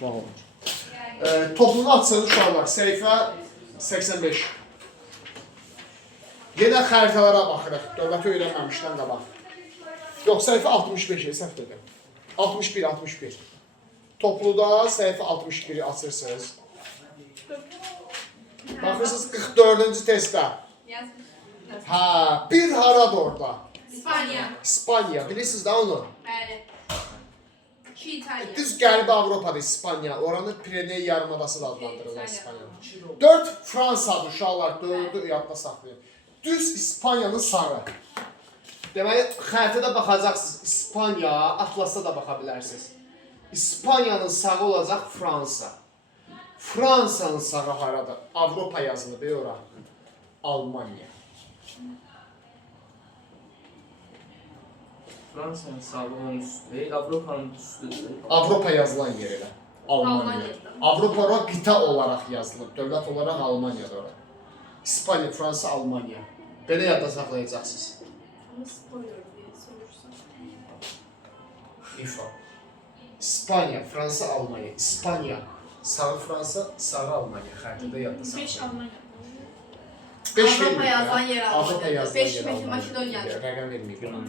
Puan olur. Toplunu açsın uşaqlar. Səhifə 85. Yenə xəritələrə baxırıq. Dövləti öyrənməmişdən qabaq. Yox, səhifə 65, səhv dedim. 61. Topluda səhifə 61-i açırsınız. Baxırsınız 44-cü testdə. Hə, bir haradır orada? İspanya. Bilirsiniz də onu? Bəli. 2 İtalya. Düz Qərbi Avropada İspanya. Oranı Pireney yarımadası da adlandırırlar İspanya'nın. 4 Fransadır uşaqlar. 4'ü yadda saxlayın. Düz İspanyanın sarı. Deməli, xəritədə baxacaqsınız. İspanya, atlasda da baxa bilərsiniz. İspanyanın sağı olacaq Fransa. Fransanın sağı haradır? Avropa yazılı bir ora. Almanya. Fransa'nın sağlığının üstü değil, Avrupa'nın üstüdür. Avropa yazılan yer elə. Almanya. Almanya'da. Avropa ora qita olaraq yazılır. Dövlət olaraq Almanya'da ora. İspanya, Fransa, Almanya. Belə yadda saxlayacaqsınız. Nasıl koyuyor diye sorursan. İfa. İspanya, Fransa, Almanya. İspanya, sağı Fransa, sağı Almanya. Xəritədə yadda 5 saxlayın. Almanya. 5 Avropa yazılan yer Almanya. Avropa yazılan Beş yer Almanya. Makedoniya. Rəqəm verməyib.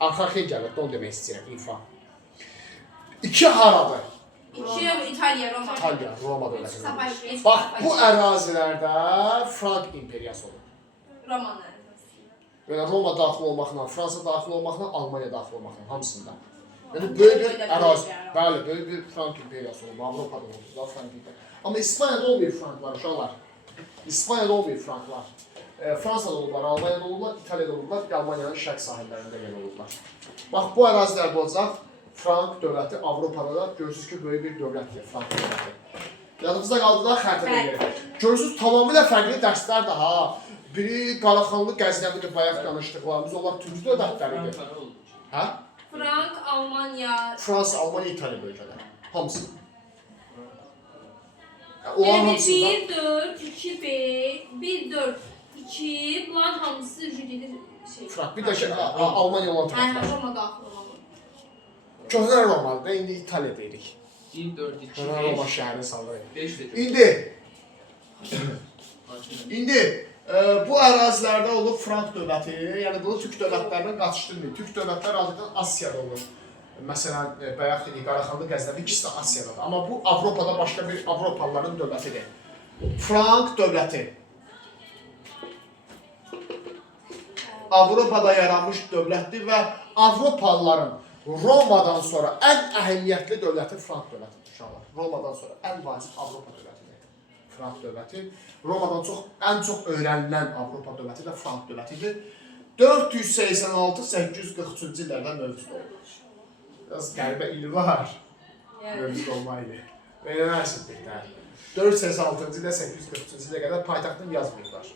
Arxa gəlir, onu demək istəyirəm. İfa. 2 haradır? 2 İtalya, Roma. İtalya, Roma dövləti. Safari. Bax, bu ərazilərdə Frank imperiyası olur. Romanı. Yəni Roma daxil olmaqla, Fransa daxil olmaqla, Almanya daxil olmaqla hamısında. Yəni böyük bir ərazi, bəli, böyük bir Frank imperiyası olub, Avropada olub, da Frank imperiyası. Amma İspaniyada olmayıb Franklar, uşaqlar. İspaniyada olmayıb Franklar. Fransada olublar, Almanyada olublar, İtaliyada olublar, Almanyanın şərq sahillərində yenə olublar. Bax, bu ərazilər olacaq Frank dövləti Avropada da görürsünüz ki, böyük bir dövlətdir, Frank dövləti. Yadımızda qaldılar xəritədə gəlir. Görürsünüz, tamamilə fərqli dərslər də ha. Biri Qaraxanlı Qəznəvidir, bayaq danışdıqlarımız, onlar türk dövlətləridir. Hə? Frank, Almanya. Fransa, Almanya, İtaliya bölgələri. Hamısı. Onlar Yəni hamısında. 1, 4, 2, 5, 1, 4, 2, bunların hamısı jüridir şey. Frank, bir də ki, Almanya olan tərəflər. Roma daxil olmalı. Köhnə Romadır, indi İtaliya deyirik. 1, 4, 2, Köhnə Roma şəhərini sallayır. 5 de İndi bu ərazilərdə olub Frank dövləti, yəni bunu türk dövlətlərindən qaçışdırmıyor. Türk dövlətlər adətən Asiyada olur. Məsələn, bayaq dedik, Qaraxanlı Qəznəvi ikisi də Asiyadadır. Amma bu Avropada başqa bir Avropalıların dövlətidir. Frank dövləti. Avropada yaranmış dövlətdir və Avropalıların Romadan sonra ən əhəmiyyətli dövləti Frank dövlətidir uşaqlar. Romadan sonra ən vacib Avropa dövlətidir. Frank dövləti. Romadan ən çox öyrənilən Avropa dövləti də Frank dövlətidir. 486-843-cü illərdə mövcud oldu. Biraz qəribə ili var. Mövcud olma ili. Öyrənərsiniz. 486-cı ilə 843-cü ilə qədər paytaxtını yazmırlar.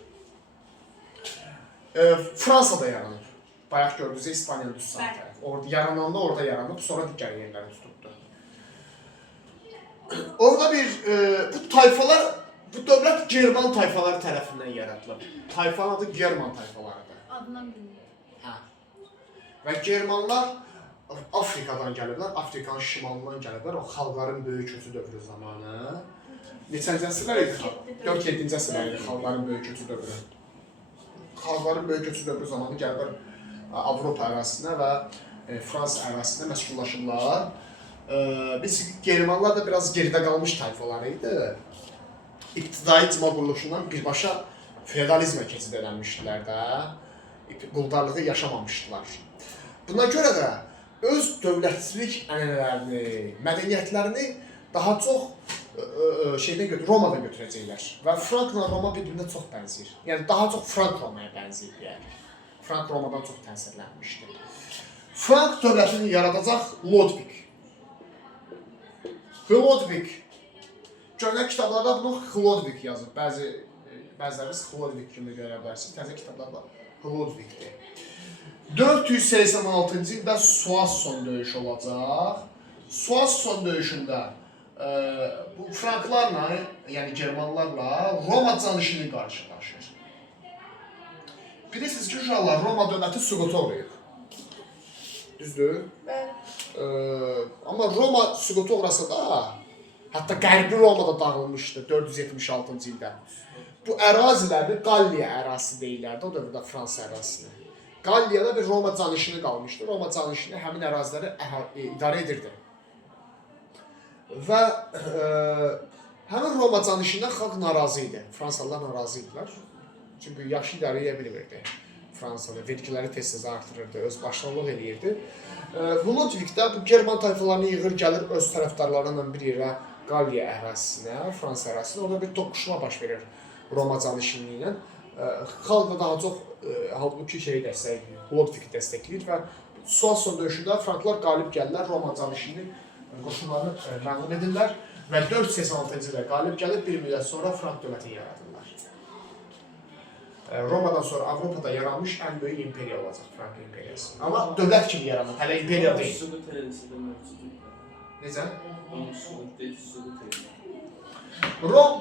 Fransada yaranıb. Bayaq gördüyünüz İspaniyanın düz sağ tərəfi. Orada yarananda orada yaranıb, sonra digər yerləri tutubdu. Orada bir bu tayfalar, bu dövlət German tayfaları tərəfindən yaradılıb. Tayfanın adı German tayfalarıdır. Adından bilmiyorum. Hə. Və Germanlar Afrikadan gəliblər, Afrikanın şimalından gəliblər, o xalqların böyük köçü dövrü zamanı. Neçənci əsrlər idi? 4-7-ci əsrlər idi xalqların böyük köçü dövrü. Xalqların böyük köçü dövrü zamanı gəliblər Avropa ərazisinə və Fransa ərazisinə məşğullaşırlar. Biz Germanlar da biraz geridə qalmış tayfaları idi. İqtidai icma quruluşundan birbaşa feodalizmə keçid edilmişdilər də. Quldarlığı yaşamamışdılar. Buna görə də öz dövlətçilik ənənələrini, mədəniyyətlərini daha çox Romada götürəcəklər. Və Frankla Roma bir-birinə çox bənzəyir. Yəni daha çox Frank Romaya bənzəyir deyək. Frank Romadan çox təsirlənmişdir. Frank dövlətini yaradacaq Ludwig. Ludwig. Köhnə kitablarda bunu Ludwig yazıb. Bəziləriniz Ludwig kimi görə bilərsiniz. Təzə kitablarda Ludwigdir. 486-cı ildə Soissons döyüşü olacaq. Soissons döyüşündə bu Franklarla, yəni Germanlarla Roma canişini qarşı-qarşıya. Bilirsiniz ki, uşaqlar, Roma dövləti süquta uğrayıb. Düzdür? Bəli. Amma Roma süquta uğrasa da Hətta Qərbi Romada dağılmışdı 476-cı ildə. Bu əraziləri Qalliya ərazisi deyirlərdi, o dövrdə Fransa ərazisinə. Qalliyada bir Roma canişini qalmışdı. Roma canişini həmin əraziləri idarə edirdi. Və həmin Roma canişindən xalq narazı idi. Fransalılar narazı idilər. Çünki yaxşı idarə edə bilmirdi. Fransada vergiləri tez-tez artırırdı, öz başlanlıq eləyirdi. Ludwigdə bu German tayfalarını yığır, gəlir öz tərəfdarlarıyla bir yerə Qalliya ərazisinə, Fransa ərazisinə. Orada bir toqquşma baş verir Roma canişinliyi ilə. Xalq da daha çox halbuki şeyi dəstəkləyir, Ludwigi dəstəkləyir və Soissons döyüşündə franklar qalib gəlirlər, Roma canişini qoşunlarını məğlub edirlər və 486-cı ildə qalib gəlib bir müddət sonra Frank dövlətini yaradırlar. Romadan sonra Avropada yaranmış ən böyük imperiya olacaq Frank imperiyası. Amma dövlət kimi yaranır, hələ imperiya deyil. Süqut eləsə də mövcud. Necə? Süqut deyil, süqut eləsə.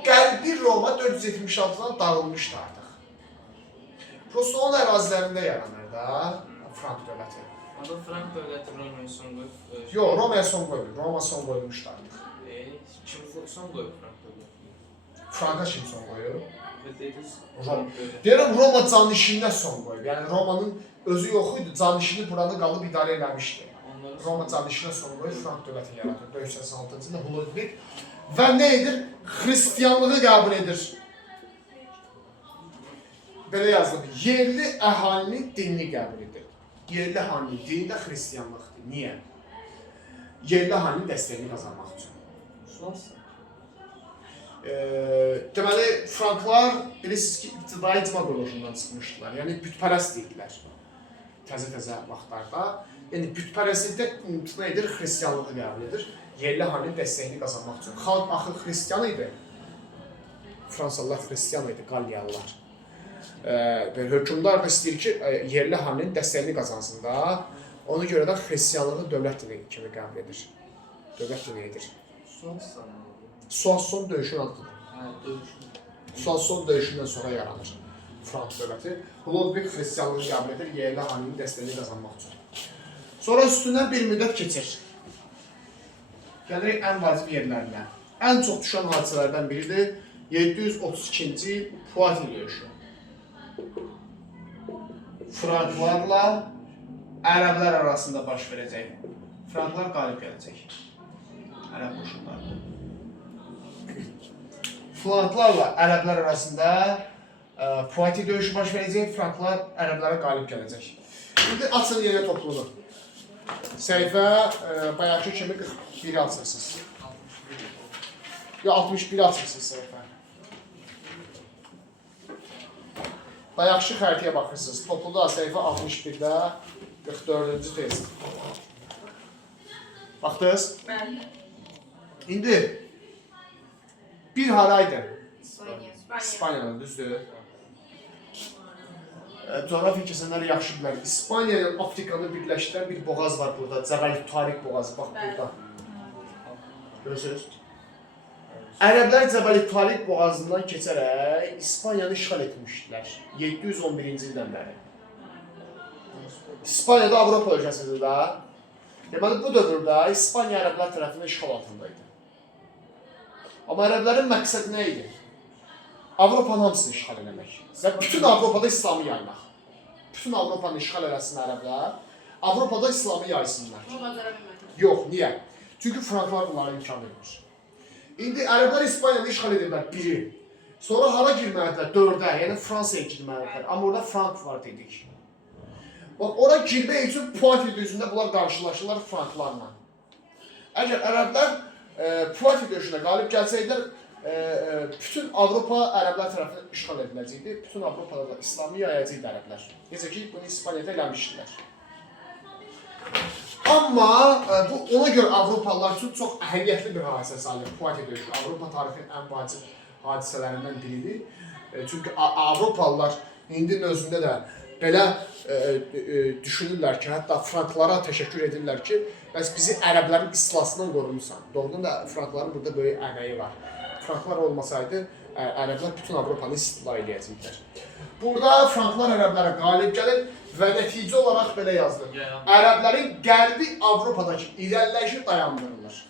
Qərbi Roma 476-dan dağılmışdı artıq. Prosto onun ərazilərində yaranır da Frank dövləti. Onda Frank dövləti Romaya son qoyub. Yox, Romaya son qoyulur. Roma son qoyulmuşdu artıq. Kim son qoyub Frank dövləti? Franka kim son qoyub? Və dediniz Roma. Deyirəm, Roma canişininə son qoyub. Yəni Romanın özü yox idi, canişini buranı qalıb idarə eləmişdi. Roma canişinə son qoyub, Frank dövlətini yaradır. 486-cı ildə Ludwig və nə edir? Xristianlığı qəbul edir. Belə yazılır, yerli əhalinin dinini qəbul edir. Yerli əhalinin dini də xristianlıqdır. Niyə? Yerli əhalinin dəstəyini qazanmaq üçün. Deməli, franklar bilirsiniz ki, ibtidai icma quruluşundan çıxmışdılar. Yəni, bütpərəst idilər təzə-təzə vaxtlarda. Yəni, bütpərəstlikdə imtina edir, xristianlığı qəbul edir. Yerli əhalinin dəstəyini qazanmaq üçün. Xalq axı xristian idi. Fransalılar xristian idi, Qalliyalılar. Hökümdar da istəyir ki, yerli əhalinin dəstəyini qazansın da. Ona görə də xristianlığı dövlət dini kimi qəbul edir. Dövlət dini edir. Soissons döyüşün adıdır. Soissons döyüşündən sonra yaranır Frank dövləti. Ludwig xristianlığı qəbul edir, yerli əhalinin dəstəyini qazanmaq üçün. Sonra üstündən bir müddət keçir. Gəlirik ən vacib yerlərinə. Ən çox düşən hadisələrdən biridir 732-ci il Poitiers döyüşü. Franklarla ərəblər arasında baş verəcək. Franklar qalib gələcək. Ərəb qoşunları. Franklarla ərəblər arasında Poitiers döyüşü baş verəcək. Franklar ərəblərə qalib gələcək. İndi açın yenə topluluğu. Səhifə bayaqki kimi 41-i açırsınız. Ya 61-i açırsınız səhifə. Bayaqki xəritəyə baxırsınız. Topluda səhifə 61-də 44-cü tez. Baxdınız? Bəli. İndi bir haraydı? İspaniya. İspaniyanın, düzdür? Coğrafiya keçənləri yaxşı bilər. İspaniya ilə Afrikanı birləşdirən bir boğaz var burada. Cəbəl Tariq boğazı, bax burada. Görürsünüz? Ərəblər Cəbəl Tariq boğazından keçərək İspaniyanı işğal etmişdilər 711-ci ildən bəri. İspaniya da Avropa ölkəsidir də. Deməli, bu dövrdə İspaniya ərəblər tərəfindən işğal altındaydı. Amma ərəblərin məqsədi nə idi? Avropanın hamısını işğal eləmək və bütün Avropada İslamı yaymaq. Bütün Avropanı işğal eləsin ərəblər, Avropada İslamı yaysınlar. Yox, niyə? Çünki franklar bunlara imkan verir. İndi ərəblər İspaniyanı işğal edirlər, biri. Sonra hara girməlidirlər? 4-ə, yəni Fransaya girməlidirlər. Amma orada Frank var dedik. Bax, ora girmək üçün Poitiers döyüşündə bunlar qarşılaşırlar franklarla. Əgər ərəblər Poitiers döyüşünə qalib gəlsəydilər, bütün Avropa ərəblər tərəfindən işğal ediləcəkdi. Bütün Avropada da İslamı yayacaqdı ərəblər. Necə ki, bunu İspaniyada eləmişdilər. Amma bu ona görə Avropalılar üçün çox əhəmiyyətli bir hadisə sayılır. Poitiers döyüşü Avropa tarixinin ən vacib hadisələrindən biridir. Çünki Avropalılar indinin özündə də belə düşünürlər ki, hətta franklara təşəkkür edirlər ki, bəs bizi ərəblərin istilasından qorumursan. Doğrudan da frankların burada böyük əməyi var. Franklar olmasaydı, ərəblər bütün Avropanı istila edəcəklər. Burada franklar ərəblərə qalib gəlir və nəticə olaraq belə yazılır. Ərəblərin qərbi Avropadakı irəliləyişi dayandırılır.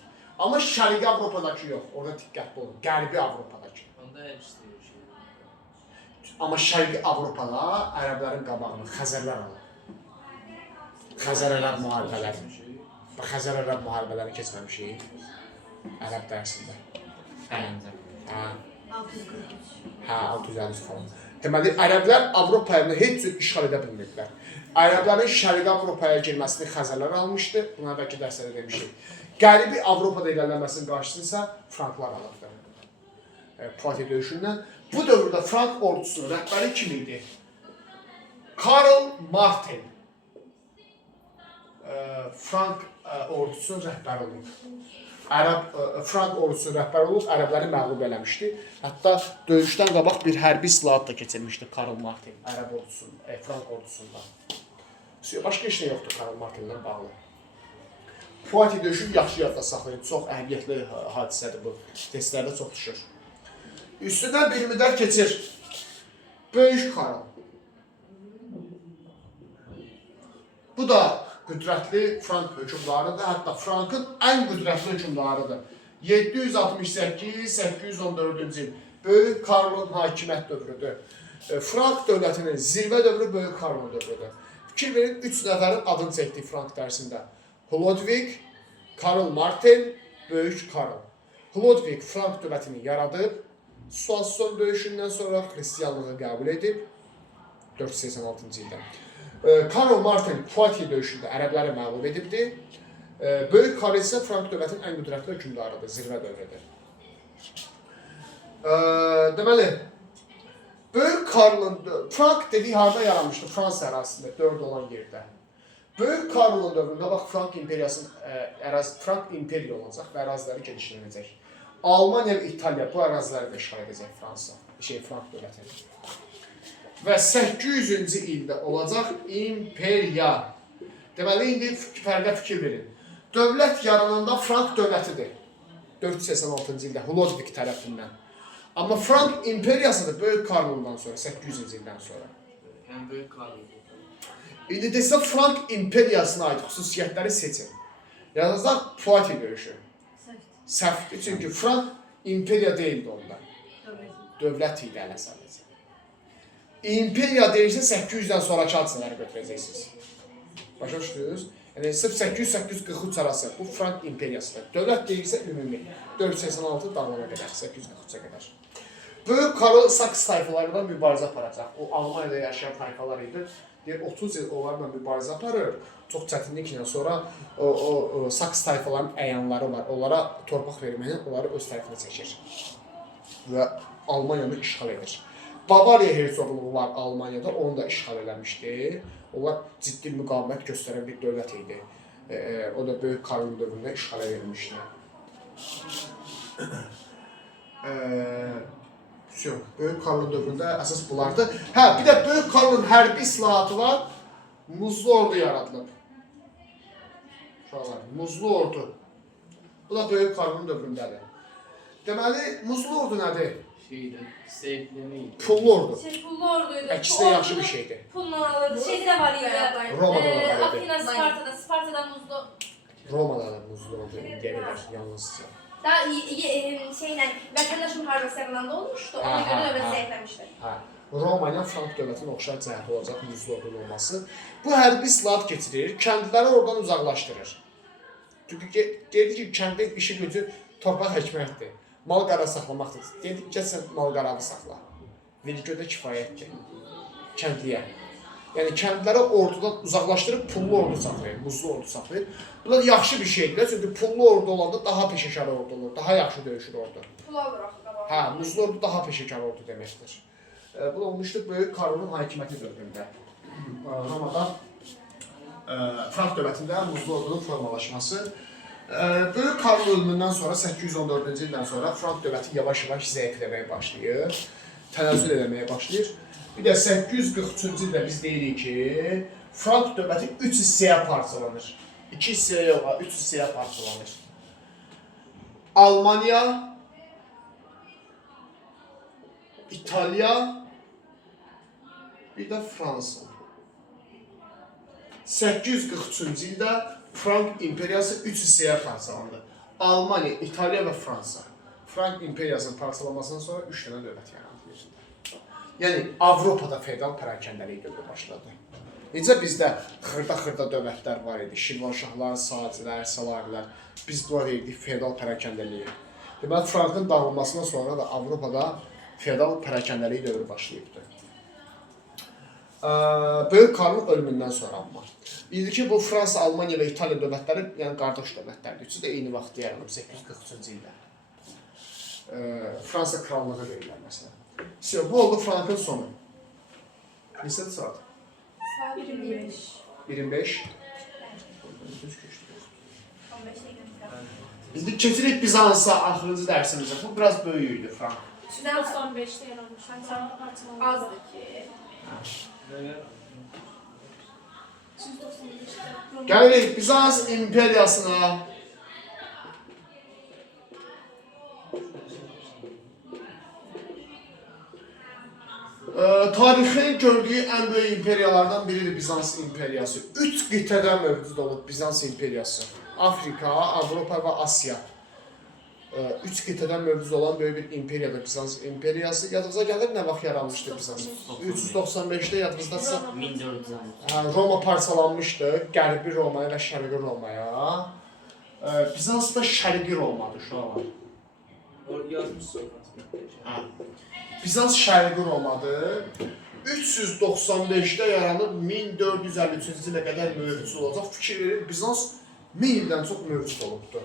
Amma Şərqi Avropadakı yox. Orada diqqətli olun. Qərbi Avropadakı. Onda hər ikisi bir şey. Amma Şərqi Avropada ərəblərin qabağını Xəzərlər alır. Xəzər-ərəb müharibələri. Xəzər-ərəb müharibələri keçməmişik. Ərəb dərsində. Hə. 653 falan. Deməli, ərəblər Avropanı heç cür işğal edə bilmirdilər. Ərəblərin Şərqi Avropaya girməsini Xəzərlər almışdı. Buna bəlkə dərslərdə demişik. Qərbi Avropada irəliləməsinin qarşısını isə Franklar alırdı. Poitiers döyüşündən. Bu dövrdə Frank ordusunun rəhbəri kim idi? Karl Martel. Frank ordusunun rəhbəri olub. Frank ordusunun rəhbəri olub, ərəbləri məğlub eləmişdi. Hətta döyüşdən qabaq bir hərbi islahat da keçirmişdi Karl Martel, ərəb ordusunun, Frank ordusundan. Başqa heç nə yoxdur Karl Martellə bağlı. Poitiers döyüşü yaxşı yadda saxlayın, çox əhəmiyyətli hadisədir bu. Testlərdə çox düşür. Üstündən bir müddət keçir. Böyük Karl. Bu da qüdrətli Frank hökmdarıdır, hətta Frankın ən qüdrətli hökmdarıdır. 768-814-cü il Böyük Karlın hakimiyyət dövrüdür. Frank dövlətinin zirvə dövrü Böyük Karlın dövrüdür. Fikir verin, 3 nəfərin adını çəkdik Frank dərsində. Hlodvig, Karl Martel, Böyük Karl. Hlodvig Frank dövlətini yaradıb, Soissons döyüşündən sonra xristiyanlığı qəbul edib, 486-cı ildə. Karl Martel Poitiers döyüşündə ərəbləri məğlub edibdi. Böyük Karl isə Frank dövlətinin ən qüdrətli hökmdarıdır, zirvə dövrüdür. Deməli, Böyük Karlın, Frank dediyi harada yaranmışdı? Fransa ərazisində, 4 olan yerdə. Böyük Karlın dövründə, bax, Frank imperiyasının, Frank imperiya olacaq və əraziləri genişlənəcək. Almaniya və İtaliya bu əraziləri də işğal edəcək Frank dövləti. Və 800-cü ildə olacaq imperiya. Deməli, indi fərqə fikir verin. Dövlət yarananda Frank dövlətidir. 486-cı ildə Hlodvig tərəfindən. Amma Frank imperiyasıdır Böyük Karlından sonra, 800-cü ildən sonra. Yəni Böyük Karlın. İndi desə Frank imperiyasına aid xüsusiyyətləri seçin. Yazacaq Poitiers döyüşü. Səhvdir, çünki Frank imperiya deyildi onda. Dövlət idi hələ sadəcə. İmperiya deyirsə 800-dən sonraki hadisələri götürəcəksiniz. Başa düşdünüz? Yəni sırf 800-843 arası bu Frank imperiyasıdır. Dövlət deyirsə ümumi 486 dağılana qədər, 843-ə qədər. Böyük Karl Saks tayfalarından mübarizə aparacaq. O Almaniyada yaşayan tayfalar idi. Deyir 30 il onlarla mübarizə aparır. Çox çətinliklə sonra o Saks tayfaların əyanları var. Onlara torpaq verməklə onları öz tərəfinə çəkir. Və Almaniyanı işğal edir. Bavariya hersoqluğu var Almaniyada, onu da işğal eləmişdi. Onlar ciddi müqavimət göstərən bir dövlət idi. O da Böyük Karlın dövründə işğal edilmişdi. Böyük Karlın dövründə əsas bunlardır. Hə, bir də Böyük Karlın hərbi islahatı var. Muzlu ordu yaradılıb. Muzlu ordu. Bu da Böyük Karlın dövründədir. Deməli, muzlu ordu nədir? Pullu ordu. Pullu orduydu. İkisi də yaxşı bir şeydir. Pulla alırdı. Şeydə də var idi. Romada da var idi. Afina, Spartada muzlu. Romada da muzlu ordu deyirlər, yalnızca. Daha şeylə, vətəndaş müharibəsi yarananda olmuşdu. Ona görə dövlət zəifləmişdi. Roma ilə Frank dövlətinin oxşar cəhəti olacaq muzlu ordunun olması. Bu hərbi islahat keçirir, kəndliləri oradan uzaqlaşdırır. Çünki deyirdi ki, kəndin işi gücü torpaq həkməkdir. Mal qara saxlamaqdır. Deyirdi ki, gəl sən mal qaranı saxla. Vergödə kifayətdir. Kəndliyə. Yəni kəndliləri ordudan uzaqlaşdırıb pullu ordu saxlayır, muzlu ordu saxlayır. Bu da yaxşı bir şeydir, çünki pullu ordu olanda daha peşəkar ordu olur, daha yaxşı döyüşür ordu. Pul alıraq. Hə, muzlu ordu daha peşəkar ordu deməkdir. Bu da olmuşdur Böyük Karlın hakimiyyəti dövründə. Romada Frank dövlətində muzlu ordunun formalaşması. Böyük Karlın ölümündən sonra 814-cü ildən sonra Frank dövləti yavaş-yavaş zəifləməyə başlayır, tənəzzül eləməyə başlayır. Bir də 843-cü ildə biz deyirik ki, Frank dövləti 3 hissəyə parçalanır. 2 hissəyə yox, 3 hissəyə parçalanır. Almaniya, İtaliya, bir də Fransa. 843-cü ildə Frank imperiyası 3 hissəyə parçalandı. Almaniya, İtaliya və Fransa. Frank imperiyasının parçalanmasından sonra 3 dənə dövlət yarandı. Yəni Avropada feodal pərakəndəlik dövrü başladı. Necə bizdə xırda dövlətlər var idi, Şirvanşahlar, Sacilər, Salarilər. Biz dua deyirdik feodal pərakəndəliyi. Deməli, Frankın dağılmasından sonra da Avropada feodal pərakəndəlik dövrü başlayıbdır. Böyük Karlın ölümündən sonra amma. İldi ki, bu Fransa, Almaniya və İtaliya dövlətləri, yəni qardaş dövlətlərdir. Üçü də eyni vaxtda yaranıb 843-cü ildə. Fransa krallığı verirlər məsələn. Bu oldu Frankın sonu. Neçədir saat? Saat 25. 25. İndi keçirik Bizansa axırıncı dərsimizə. Bu biraz böyük idi Frank. 95'te yaranmış. Azdır ki. Gəlirik Bizans imperiyasına. Tarixin gördüyü ən böyük imperiyalardan biridir Bizans imperiyası. 3 qitədən mövcud olub Bizans imperiyası. Afrika, Avropa və Asiya. 3 qitədən mövcud olan böyük bir imperiyadır Bizans imperiyası. Yadınıza gəlir nə vaxt yaranmışdı Bizans? 395-də yadınızdadsa 1400. Roma parçalanmışdı, Qərbi Romaya və Şərqi Romaya. Bizans da Şərqi Romadır şu an. Yazmışsın. Bizans Şərqi Romadır. 395-də yaranıb 1453-cü ilə qədər mövcud olacaq. Fikir verir, Bizans 1000 ildən çox mövcud olubdur.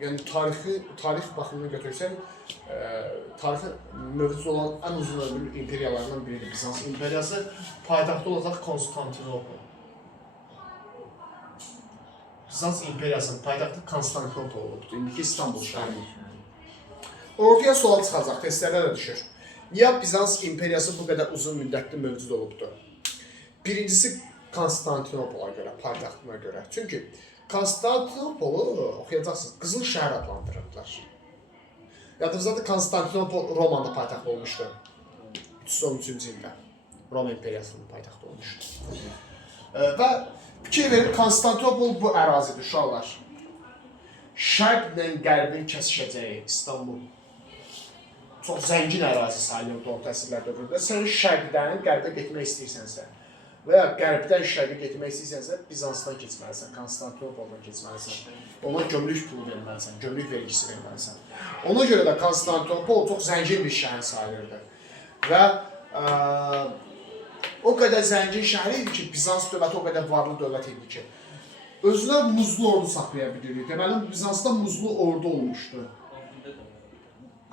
Yəni tarix baxımını götürsək, tarixin mövcud olan ən uzun ömürlü imperiyalarından biridir Bizans imperiyası. Paytaxtı olacaq Konstantinopol. Bizans imperiyasının paytaxtı Konstantinopol olubdur. İndiki İstanbul şəhəri. Ortaya sual çıxacaq, testlərdə də düşür. Niyə Bizans imperiyası bu qədər uzun müddətli mövcud olubdur? Birincisi Konstantinopola görə, paytaxtına görə. Çünki Konstantinopolu oxuyacaqsınız, Qızıl şəhər adlandırırdılar. Yadınızdadır, Konstantinopol Romanda paytaxt olmuşdu. 313-cü ildə Roma imperiyasının paytaxtı olmuşdu. Və fikir verin, Konstantinopol bu ərazidir, uşaqlar. Şərqlə qərbin kəsişəcəyi İstanbul. Çox zəngin ərazi sayılırdı orta əsrlər dövründə. Sən şərqdən qərbə getmək istəyirsənsə və ya qərbdən şərqə getmək istəyirsənsə Bizansdan keçməlisən, Konstantinopoldan keçməlisən. Ona gömrük pulu verməlisən, gömrük vergisi verməlisən. Ona görə də Konstantinopol çox zəngin bir şəhər sayılırdı. Və o qədər zəngin şəhər idi ki, Bizans dövləti o qədər varlı dövlət idi ki, özünə muzlu ordu saxlaya bilirdi. Deməli, Bizansda muzlu ordu olmuşdu.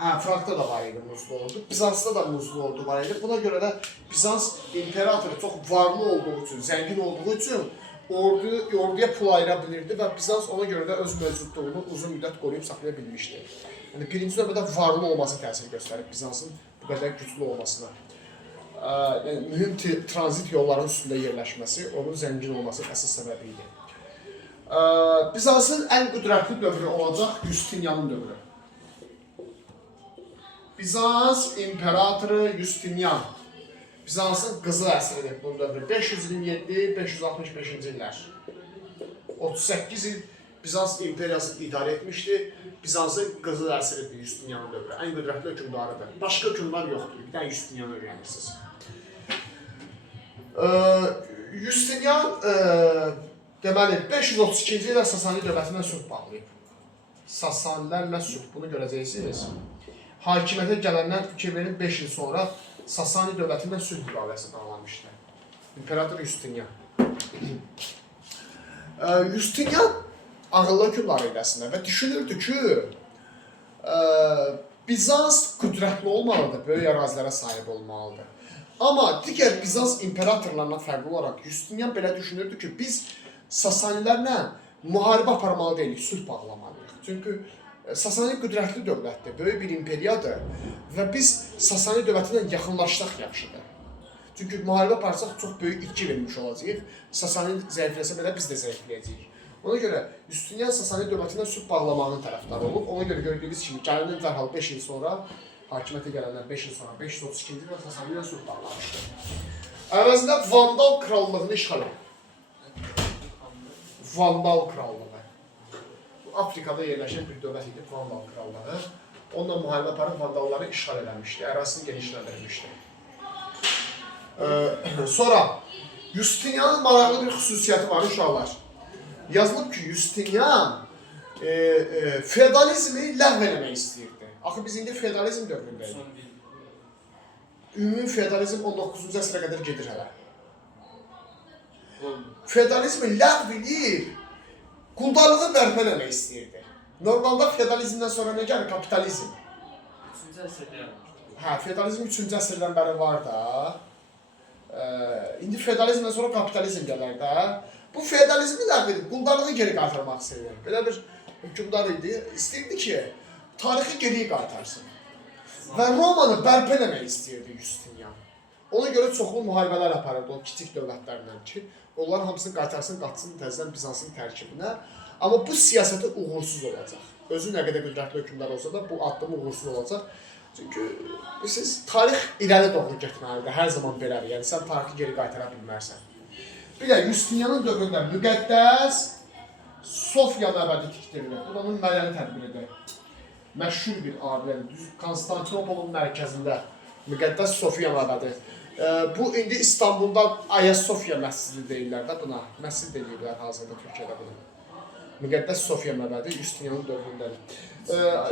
Frankda da var idi muzlu ordu, Bizansda da muzlu ordu var idi. Buna görə də Bizans imperatoru çox varlı olduğu üçün, zəngin olduğu üçün orduya pul ayıra bilirdi və Bizans ona görə də öz mövcudluğunu uzun müddət qoruyub saxlaya bilmişdi. Yəni, birinci növbədə varlı olması təsir göstərib Bizansın bu qədər güclü olmasına. Yəni, mühüm tranzit yolların üstündə yerləşməsi, onun zəngin olması əsas səbəbi idi. Bizansın ən qüdrətli dövrü olacaq Justinianın dövrü. Bizans imperatoru Justinian. Bizansın qızıl əsridir bu dövrü. 527-565-ci illər. 38 il Bizans imperiyası idarə etmişdi. Bizansın qızıl əsridir Justinianın dövrü. Ən qüdrətli hökmdarıdır. Başqa hökmdar yoxdur. Bir dənə Justinianı öyrənirsiniz. Justinian deməli 532-ci ildə Sasani dövlətindən sülh bağlayıb. Sasanilərlə sülh, bunu görəcəksiniz. Hakimiyyətə gələndən 5 il sonra Sasani dövlətindən sülh müqaviləsi bağlanmışdı. İmperator Justinian. Justinian ağıllı hökmdar idi əslində və düşünürdü ki, Bizans qüdrətli olmalıdır, böyük ərazilərə sahib olmalıdır. Amma digər Bizans imperatorlarına fərqli olaraq Justinian belə düşünürdü ki, biz Sasanilərlə müharibə aparmalı deyilik, sülh bağlamalıyıq. Çünki Sasani qüdrətli dövlətdir, böyük bir imperiyadır və biz Sasani dövlətindən yaxınlaşsaq yaxşıdır. Çünki müharibə aparsaq çox böyük itki vermiş olacağıq. Sasani zəifləsə belə biz də zəifləyəcəyik. Ona görə Justinian Sasani dövlətindən sülh bağlamağının tərəfdarı olub. Ona görə gördüyünüz kimi gəlindən dərhal 5 il sonra, hakimiyyətə gələndən 5 il sonra, 532-ci ildə Sasani ilə sülh bağlamışdı. Əvəzində Vandal krallığını işğal edib. Vandal krallığı. Afrikada yerləşən bir dövlət idi, Vandal kralları. Onunla müharibə aparıb Vandalları işğal eləmişdi, ərazisini genişləndirmişdi. Sonra Justinianın maraqlı bir xüsusiyyəti var uşaqlar. Yazılıb ki, Justinian feodalizmi ləğv eləmək istəyirdi. Axı biz indi feodalizm dövründəyik. Ümumi feodalizm 19-cu əsrə qədər gedir hələ. Feodalizmi ləğv eləyib, quldarlığı bərpa eləmək istəyirdi. Normalda feodalizmdən sonra nə gəlir? Kapitalizm. 3-cü əsrdə yaranmışdı. Hə, feodalizm 3-cü əsrdən bəri var da. İndi feodalizmdən sonra kapitalizm gələr də. Bu feodalizmi ləğv edib, quldarlığı geri qaytarmaq istəyirdi. Belə bir hökmdar idi, istəyirdi ki, tarixi geriyə qaytarsın. Və Romanı bərpa eləmək istəyirdi Justinian. Ona görə çoxlu müharibələr aparırdı o kiçik dövlətlərlə ki, onların hamısını qaytarsın, qaçsın təzədən Bizansın tərkibinə. Amma bu siyasəti uğursuz olacaq. Özü nə qədər qüdrətli hökmdar olsa da bu addım uğursuz olacaq. Çünki siz tarix irəli doğru getməlidir, hər zaman belədir. Yəni sən tarixi geri qaytara bilmərsən. Bir də Justinianın dövründə müqəddəs Sofiya məbədi tikdirilir. Bu da onun mədəni tədbiridir. Məşhur bir abidədir. Konstantinopolun mərkəzində müqəddəs Sofiya məbədi. Bu indi İstanbulda Ayasofya məscidi deyirlər də buna. Məscid deyirlər hazırda Türkiyədə bunu. Müqəddəs Sofiya məbədi Justinianın dövründədir.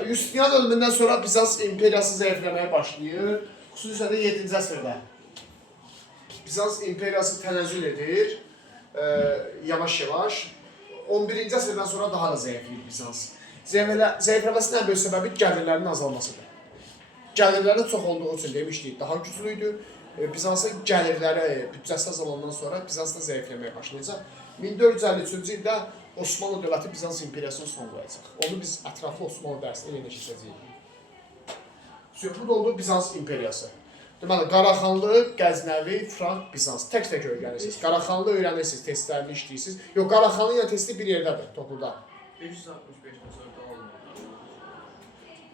Justinian ölümündən sonra Bizans imperiyası zəifləməyə başlayır. Xüsusən də 7-ci əsrdə. Bizans imperiyası tənəzzül edir. Yavaş-yavaş. 11-ci əsrdən sonra daha da zəifləyir Bizans. Zəifləməsinin ən böyük səbəbi gəlirlərin azalmasıdır. Gəlirlərin çox olduğu üçün demişdik, daha güclü idi. Bizansın gəlirləri, büdcəsi azalandan sonra Bizans da zəifləməyə başlayacaq. 1453-cü ildə Osmanlı dövləti Bizans imperiyasına son qoyacaq. Onu biz ətraflı Osmanlı dərsində yenə keçəcəyik. Söhbət oldu Bizans imperiyası. Deməli, Qaraxanlı, Qəznəvi, Frank, Bizans. Tək-tək öyrənirsiniz. Qaraxanlı öyrənirsiniz, testlərini işləyirsiniz. Yox, Qaraxanlı ilə testi bir yerdədir, toplumda. 565-dən sonra da olmadı.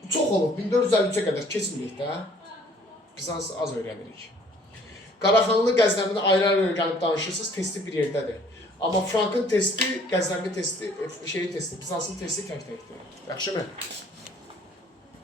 Çox olub, 1453-ə qədər keçmirik də. Bizans az öyrənirik. Qaraxanlı, Qəznəvini ayrı-ayrı öyrənib danışırsınız, testi bir yerdədir. Amma Frankın testi, Qəznəvi testi, Bizansın testi tək-təkdir. Yaxşı mı?